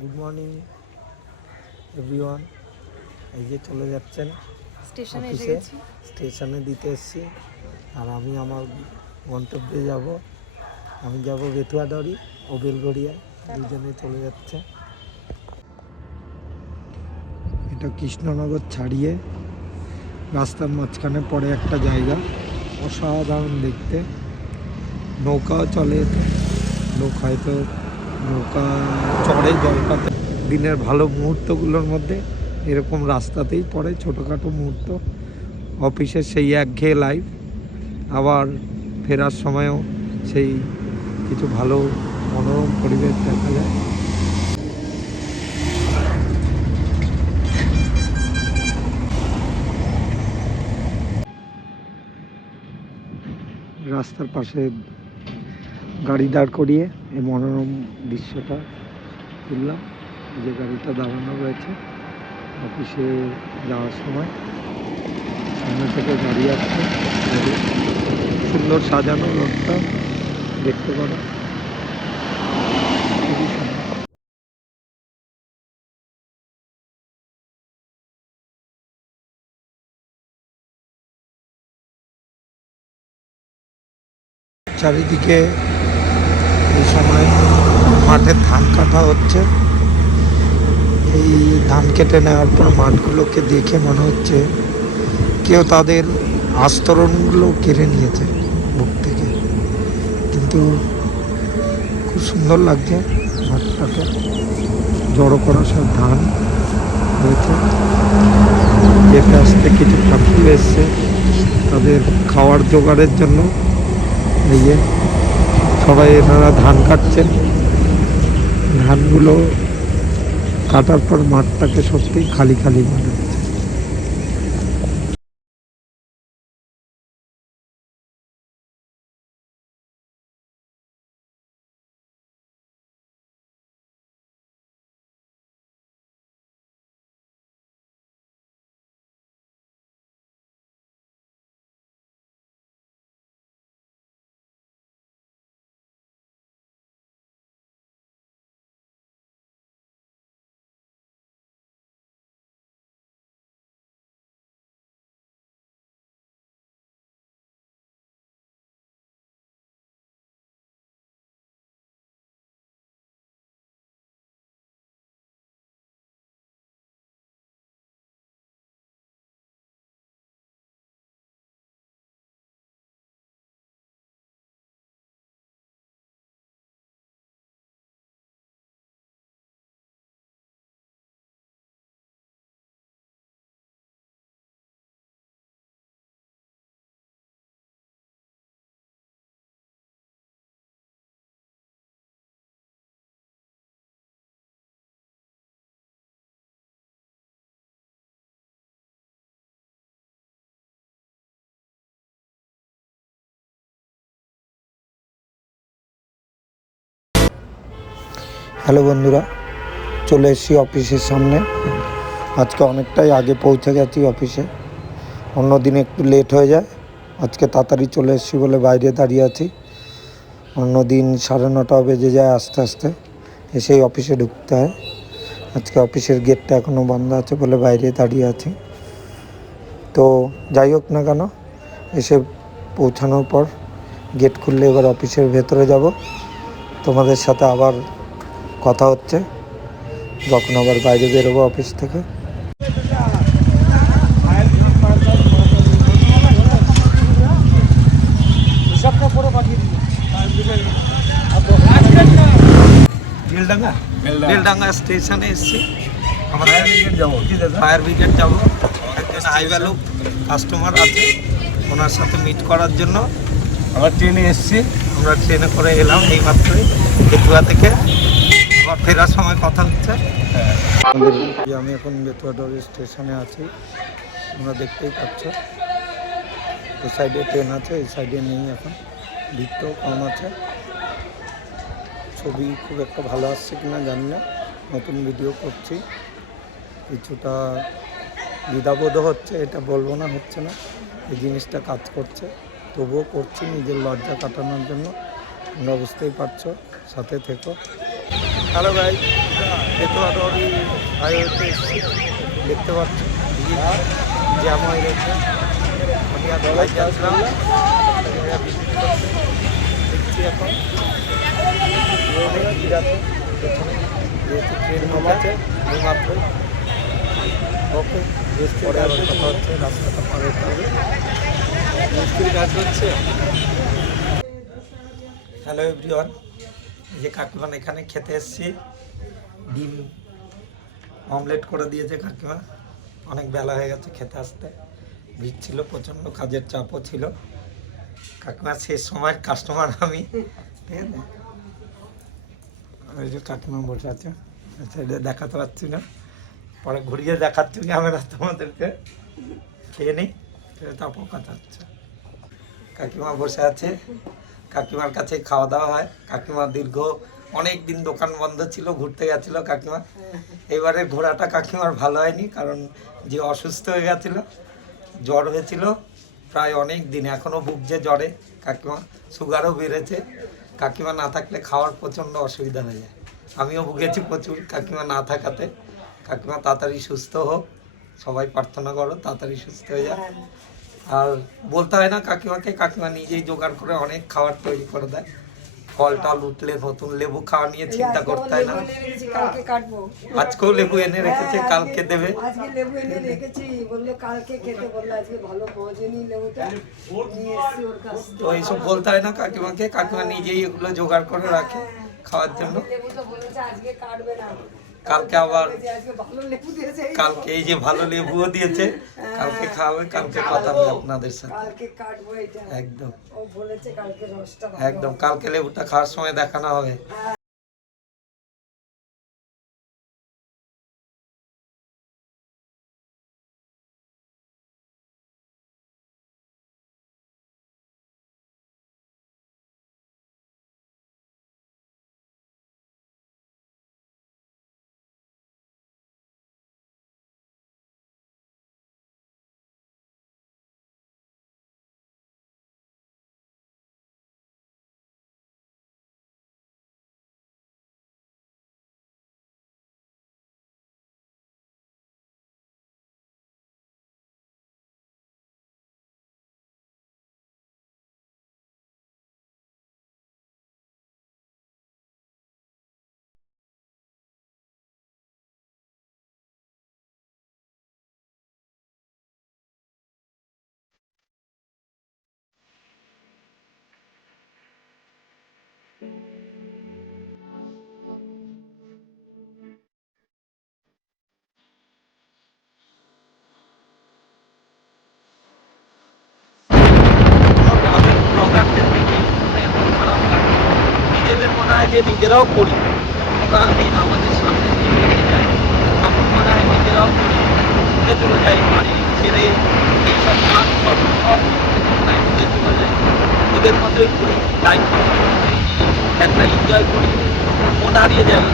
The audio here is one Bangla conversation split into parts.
Good morning everyone. এই যে চলে যাচ্ছেন স্টেশনে এসে অফিসে, গেছি। স্টেশনে দিতে এসেছি। আর আমি আমার গন্তব্যে যাব। আমি যাব বেতুয়াডারি ও বেলগড়িয়ায়, দুজনে চলে যাচ্ছে। এটা কৃষ্ণনগর ছাড়িয়ে রাস্তার মাঝখানে পড়ে একটা জায়গা, অসাধারণ দেখতে। নৌকাও চলে, লোক হয়তো নৌকা চড়ে জলটাতে। দিনের ভালো মুহূর্তগুলোর মধ্যে এরকম রাস্তাতেই পড়ে ছোটোখাটো মুহূর্ত। অফিসের সেই একঘেয়ে লাইফ, আবার ফেরার সময়ও সেই কিছু ভালো মনোরম পরিবেশ দেখা যায়। রাস্তার পাশে গাড়ি দাঁড় করিয়ে এই মনোরম দৃশ্যটা তুললাম। যে গাড়িটা দাঁড়ানো রয়েছে অফিসে যাওয়ার সময়, সামনে থেকে গাড়ি আসছে, সুন্দর সাজানো রোডটা দেখতে পারো, খুবই সুন্দর। চারিদিকে এই সময় মাঠে ধান কাটা হচ্ছে। এই ধান কেটে নেওয়ার পর মাঠগুলোকে দেখে মনে হচ্ছে কেউ তাদের আস্তরণগুলো কেড়ে নিয়েছে বুক থেকে, কিন্তু খুব সুন্দর লাগছে মাঠটাকে। জড়ো করা সব ধান রয়েছে, যেতে আসতে কিছু পাখি এসছে তাদের খাওয়ার জোগাড়ের জন্য। এই যে সবাই এনারা ধান কাটছেন। ধানগুলো কাটার পর মাঠটাকে সত্যি খালি খালি মনে হচ্ছে। হ্যালো বন্ধুরা, চলে এসেছি অফিসের সামনে। আজকে অনেকটাই আগে পৌঁছে গেছি অফিসে। অন্য দিন একটু লেট হয়ে যায়, আজকে তাড়াতাড়ি চলে এসেছি বলে বাইরে দাঁড়িয়ে আছি। অন্য দিন 9:30 বেজে যায় আস্তে আস্তে এসেই অফিসে ঢুকতে হয়। আজকে অফিসের গেটটা এখনও বন্ধ আছে বলে বাইরে দাঁড়িয়ে আছি। তো যাই হোক না কেন, এসে পৌঁছানোর পর গেট খুললে এবার অফিসের ভেতরে যাব। তোমাদের সাথে আবার কথা হচ্ছে যখন আবার বাইরে বেরোবো অফিস থেকে। বেলডাঙ্গা স্টেশনে এসেছি। আমরা ফায়ার ব্রিগেড যাবো। একজন হাই ভ্যালু কাস্টমার আছে, ওনার সাথে মিট করার জন্য আমরা ট্রেনে এসেছি। আমরা ট্রেনে করে এলাম এই মাত্রই বেতুয়া থেকে। আবার ফেরার সময় কথা হচ্ছে। আমি এখন বেতুয়াডারি স্টেশনে আছি, তোমরা দেখতেই পাচ্ছ। এই সাইডে ট্রেন আছে, এই সাইডে নেই এখন, ভিড়টাও কম আছে। ছবি খুব একটা ভালো আসছে কিনা জানি না, নতুন ভিডিও করছি, কিছুটা দ্বিধাবোধ হচ্ছে, এটা বলবো না হচ্ছে না, এই জিনিসটা কাজ করছে, তবুও করছি নিজের লজ্জা কাটানোর জন্য। তোমরা বুঝতেই পারছো, সাথে থেকো। হ্যালো ভাই। বেতুয়াডি হাইওয়েতে এসেছি, দেখতে পাচ্ছি জ্যাম হয়ে গেছে। আমি আর ভাই যাচ্ছিলাম একটা জায়গায় ভিজিট করতে, দেখছি এখন অনেক ভিড় আছে এখানে, যেহেতু ট্রেন ঢোকাচ্ছে এই মাত্রই। ওকে, পরে আবার কথা হচ্ছে, রাস্তাটা পার হতে হবে, মিস্ত্রি কাজ হচ্ছে। হ্যালো এভরিওয়ান, এই যে কাকিমা এখানে খেতে এসেছি, ডিম অমলেট করে দিয়েছে কাকিমা। অনেক বেলা হয়ে গেছে খেতে আসতে, ভিড় ছিল, প্রচণ্ড কাজের চাপও ছিল। কাকিমার শেষ সময়ের কাস্টমার আমি, ঠিক আছে। ওই যে কাকিমা বসে আছে, সাইডে দেখাতে পারছি না, পরে ঘুরিয়ে দেখাচ্ছি ক্যামেরা তোমাদেরকে। খেয়ে নিই, তারপর কথা হচ্ছে। কাকিমা বসে আছে, কাকিমার কাছে খাওয়া দাওয়া হয়। কাকিমা দীর্ঘ অনেক দিন দোকান বন্ধ ছিল, ঘুরতে গেছিলো কাকিমা। এবারে ঘোরাটা কাকিমার ভালো হয়নি, কারণ যে অসুস্থ হয়ে গেছিলো, জ্বর হয়েছিল প্রায় অনেক দিন, এখনও ভুগছে জ্বরে কাকিমা। সুগারও বেড়েছে, কাকিমা না থাকলে খাওয়ার প্রচণ্ড অসুবিধা হয়ে যায়। আমিও ভুগেছি প্রচুর কাকিমা না থাকাতে। কাকিমা তাড়াতাড়ি সুস্থ হোক, সবাই প্রার্থনা করো তাড়াতাড়ি সুস্থ হয়ে যায়। আর বলতে হয় না কাকিমাকে, কাকিমা নিজেই জোগাড় করে অনেক খাবার তৈরি করে দেয়। ফল টল উঠলে, নতুন লেবু খাওয়া নিয়ে চিন্তা করতে হয় না। আজকেও লেবু এনে রেখেছে, কালকে দেবে। আজকে লেবু এনে রেখেছি, বললো কালকে খেতে, বললো আজকে ভালো পাওয়া লেবুটা নিয়ে এসেছি ওর কাছ থেকে। তো এইসব বলতে হয় না কাকিমাকে, কাকিমা নিজেই এগুলো জোগাড় করে রাখে খাওয়ার জন্য। লেবু তো বলেছে আজকে কাটবে না, কালকে আবার, আজকে ভালো লেবু দিয়েছে, কালকে এই যে ভালো লেবুও দিয়েছে, কালকে খাওয়াবে, কালকে কথা হবে আপনাদের সাথে। কালকে কাটবো এটা একদম, ও বলেছে কালকে রসটা একদম কালকে লেবুটা খাওয়ার সময় দেখানো হবে। নিজেদের মনে হয় যে নিজেরাও করি, আমরা আমাদের সামনে যে এগিয়ে যায়, তখন মনে হয় নিজেরাও করি, ঘুরে চলে যাই বাড়ি ছেড়ে, এইসব কাজ সব মনে হয় ঘুরে চলে যাই, ওদের মতোই করি, দায়িত্ব একটা এনজয় করি, মন হারিয়ে যায়।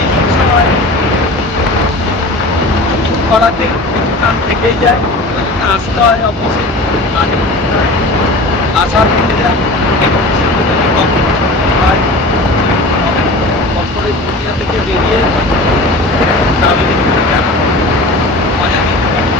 এইসব সময় করাতে কিছু কাজ থেকেই যায়, আসতে হয় অফিসে, কাজ করতে হয়, আসার থেকে যায় কর্পোরেট দুনিয়া থেকে বেরিয়ে ট্রাভেলিং মজা নিতে পারে।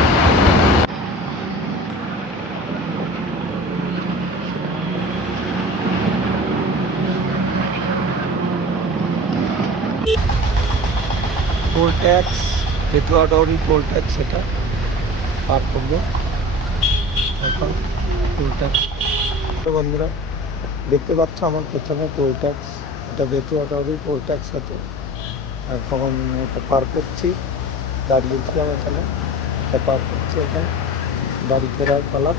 টোল ট্যাক্স, বেতুয়াডি টোল ট্যাক্স, এটা পার করবো এখন। টোল ট্যাক্স বন্ধুরা দেখতে পাচ্ছ আমার পেছনে টোল ট্যাক্স, এটা বেতুয়াডি টোল ট্যাক্স আছে। এখন এটা পার করছি, দাঁড়িয়েছিলাম এখানে, এটা পার করছি এখন, বাড়ি ফেরার পালা।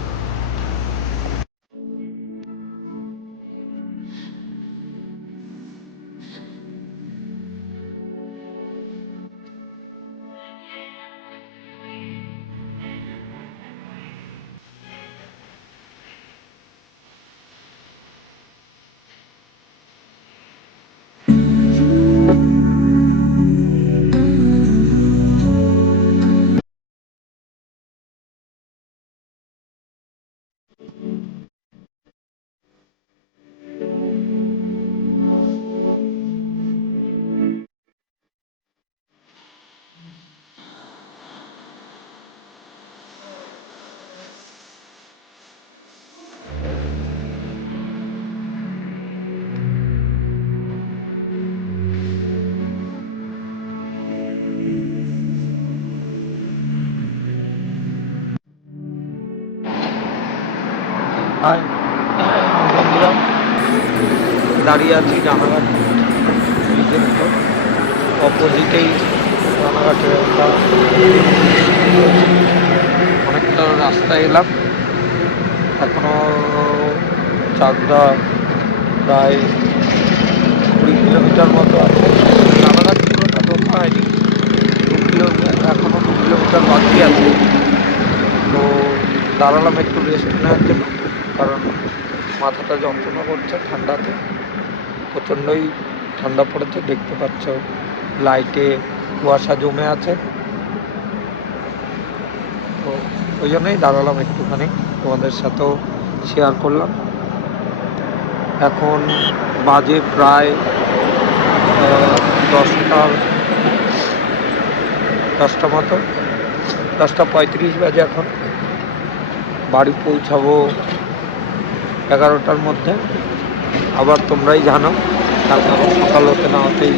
হাই বন্ধুরা, দাঁড়িয়ে আছি রানাঘাট ব্রিজের উপর, অপোজিটেই রানাঘাটের একটা অনেকটা রাস্তা এলাম। এখনো চাকদা প্রায় 20 কিলোমিটার মতো আছে। রানাঘাট পুরোটা ঢোকা হয়নি, 2 কিলোমিটার, এখনো 2 কিলোমিটার বাকি আছে। তো দাঁড়ালাম একটু রেস্ট নেওয়ার জন্য, কারণ মাথাটা যন্ত্রণা করছে ঠান্ডাতে, প্রচণ্ডই ঠান্ডা পড়েছে। দেখতে পাচ্ছ লাইটে কুয়াশা জমে আছে, তো ওই জন্যই দাঁড়ালাম একটুখানি, তোমাদের সাথেও শেয়ার করলাম। এখন বাজে প্রায় 10টা মতো, 10টা 35 বাজে। এখন বাড়ি পৌঁছাবো 11টার মধ্যে। আবার তোমরাই জানো, কালকে আবার সকাল হতে না হতেই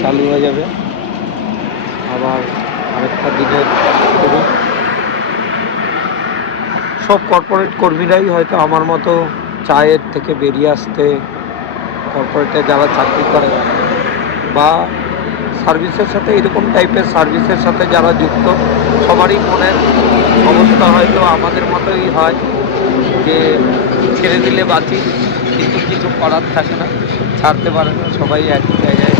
চালু হয়ে যাবে আবার আরেকটা দিনের শুরু। সব কর্পোরেট কর্মীরাই হয়তো আমার মতো চায়ের থেকে বেরিয়ে আসতে, কর্পোরেটে যারা চাকরি করে বা সার্ভিসের সাথে, এরকম টাইপের সার্ভিসের সাথে যারা যুক্ত, সবারই মনের অবস্থা হয়তো আমাদের মতোই হয় যে ছেড়ে দিলে বাঁচি, কিন্তু কিছু করার থাকে না, ছাড়তে পারে না, সবাই একই জায়গায়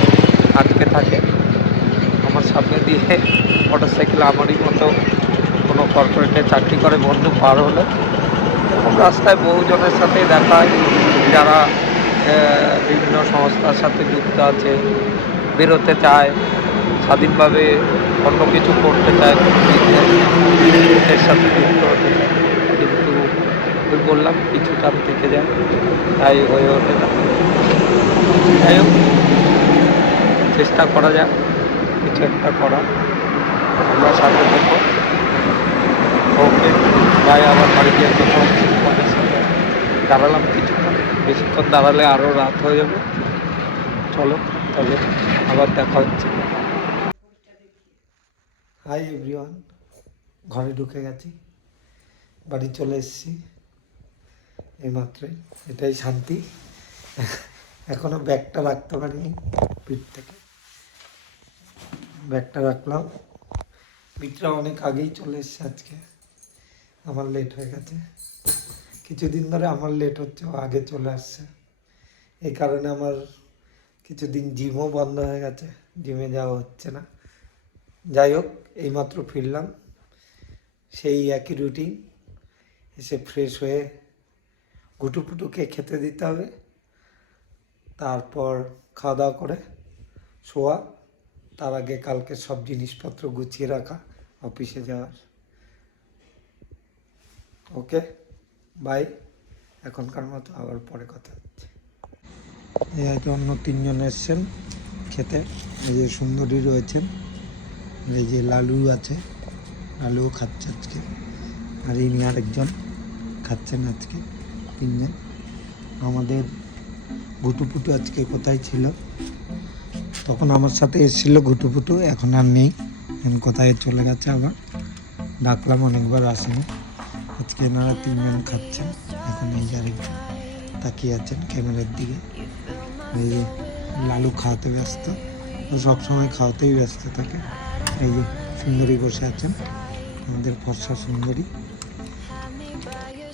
আটকে থাকে। আমার সামনে দিয়ে মোটরসাইকেল আমারই মতো কোনো কর্পোরেটে চাকরি করে বন্ধু পার হলে এরকম রাস্তায় বহুজনের সাথে দেখা হয়, যারা বিভিন্ন সংস্থার সাথে যুক্ত আছে, বেরোতে চায়, স্বাধীনভাবে অন্য কিছু করতে চায়, এর সাথে যুক্ত হতে চায়, কিন্তু ওই বললাম কিছু টান থেকে যায়, তাই হয়ে ওঠে না। যাই হোক, চেষ্টা করা যাক কিছু একটা করা, আমরা সাথে থাকবো। ওকে ভাই, আবার বাড়ি গিয়ে কথা হচ্ছে তোমাদের সাথে। দাঁড়ালাম কিছুক্ষণ, বেশিক্ষণ দাঁড়ালে আরও রাত হয়ে যাবে। চলো তাহলে আবার দেখা হচ্ছে। হাই এভরিওয়ান, ঘরে ঢুকে গেছি, বাড়ি চলে এসেছি এইমাত্রই, এটাই শান্তি। এখনো ব্যাগটা রাখতে পারিনি, পিঠ থেকে ব্যাগটা রাখলাম। পিঠটা অনেক আগেই চলে এসছে, আজকে আমার লেট হয়ে গেছে। কিছুদিন ধরে আমার লেট হচ্ছে, ও আগে চলে আসছে। এই কারণে আমার কিছুদিন জিমও বন্ধ হয়ে গেছে, জিমে যাওয়া হচ্ছে না। যাই হোক, এইমাত্র ফিরলাম, সেই একই রুটিন। এসে ফ্রেশ হয়ে ঘুটুপুটুকে খেতে দিতে হবে, তারপর খাওয়া দাওয়া করে শোয়া। তার আগে কালকে সব জিনিসপত্র গুছিয়ে রাখা অফিসে যাওয়ার। ওকে বাই, এখনকার মতো আবার পরে কথা হচ্ছে। এই আজকে অন্য 3জন এসছেন খেতে। এই যে সুন্দরী রয়েছেন, এই যে লালু আছে, লালুও খাচ্ছে আজকে, আর ইনি আরেকজন খাচ্ছেন আজকে। 3জন। আমাদের ঘুটুপুটু আজকে কোথায় ছিল, তখন আমার সাথে এসেছিল ঘুটুপুটু, এখন আর নেই, এখন কোথায় চলে গেছে আবার। ডাকলাম অনেকবার আসেনি। আজকে এনারা 3জন খাচ্ছেন। এখন এই যে আরেকজন তাকিয়ে আছেন ক্যামেরার দিকে। এই যে লালু খাওয়াতে ব্যস্ত, ও সবসময় খাওয়াতেই ব্যস্ত থাকে। এই যে সুন্দরী বসে আছেন, আমাদের ফর্সা সুন্দরী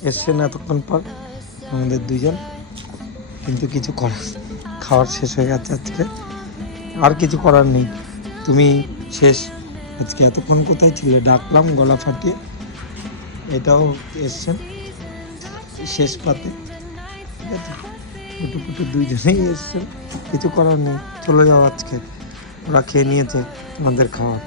এসছেন এতক্ষণ পর আমাদের 2জন, কিন্তু কিছু করার, খাওয়ার শেষ হয়ে গেছে আজকে, আর কিছু করার নেই। তুমি শেষ আজকে। এতক্ষণ কোথায় ছিলে, ডাকলাম গলা ফাটিয়ে। এটাও এসছেন শেষ পাতে, ঠিক আছে। ঘুটুপুটু 2জনেই এসছেন, কিছু করার নেই, চলে যাও আজকে। ওরা খেয়ে নিয়েছে আমাদের খাওয়ার।